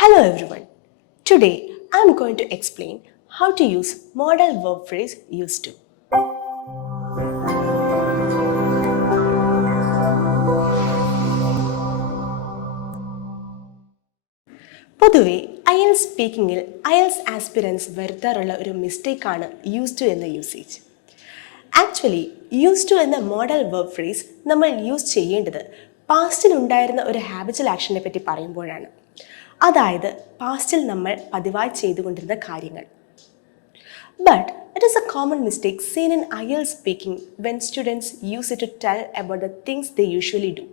Hello everyone. Today I am going to explain how to use modal verb phrase used to. പൊതുവെ IELTS സ്പീക്കിങ്ങിൽ IELTS aspirants വരുത്താറുള്ള ഒരു മിസ്റ്റേക്കാണ് use to എന്ന usage. Actually use to എന്ന modal verb phrase നമ്മൾ use ചെയ്യേണ്ടത് പാസ്റ്റിൽ ഉണ്ടായിരുന്ന ഒരു habitual ആക്ഷനെ പറ്റി പറയുമ്പോഴാണ്. അതായത് പാസ്റ്റിൽ നമ്മൾ പതിവായി ചെയ്തുകൊണ്ടിരുന്ന കാര്യങ്ങൾ. But it is a common mistake seen in IELTS speaking when students use it to tell about the things they usually do.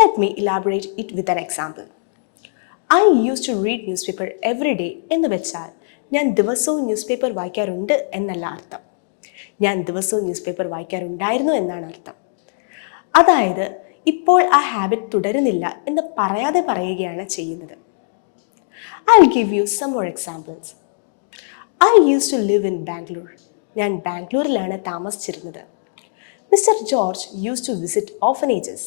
Let me elaborate it with an example. I used to read newspaper every day എന്ന് വെച്ചാൽ ഞാൻ ദിവസവും newspaper വായിക്കാറുണ്ട് എന്നല്ല അർത്ഥം. ഞാൻ ദിവസവും news paper വായിക്കാറുണ്ടായിരുന്നു എന്നാണ് അർത്ഥം. അതായത് ഇപ്പോൾ ആ ഹാബിറ്റ് തുടരുന്നില്ല എന്ന് പറയാതെ പറയുകയാണ് ചെയ്യുന്നത്. I'll give you some more examples. I used to live in Bangalore. ഞാൻ ബാംഗ്ലൂരിലാണ് താമസിച്ചിരുന്നത്. Mister George used to visit orphanages.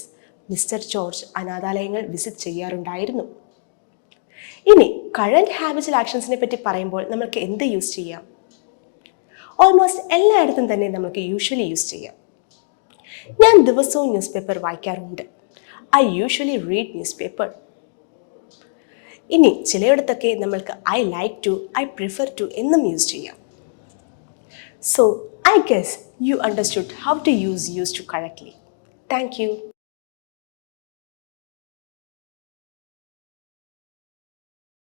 Mister George അനാഥാലയങ്ങൾ വിസിറ്റ് ചെയ്യാറുണ്ടായിരുന്നു. ഇനി കറന്റ് ഹാബിച്വൽ ആക്ഷൻസിനെ പറ്റി പറയുമ്പോൾ നമുക്ക് എന്ത് യൂസ് ചെയ്യാം? ഓൾമോസ്റ്റ് എല്ലായിടത്തും തന്നെ നമുക്ക് യൂഷ്വലി യൂസ് ചെയ്യാം. ഞാൻ ദിവസവും ന്യൂസ് പേപ്പർ വായിക്കാറുണ്ട്. I usually read newspaper. ഇനി ചിലയിടത്തൊക്കെ നമ്മൾക്ക് I like to, I prefer to എന്നും യൂസ് ചെയ്യാം. So I guess you understood how to use to correctly. Thank U.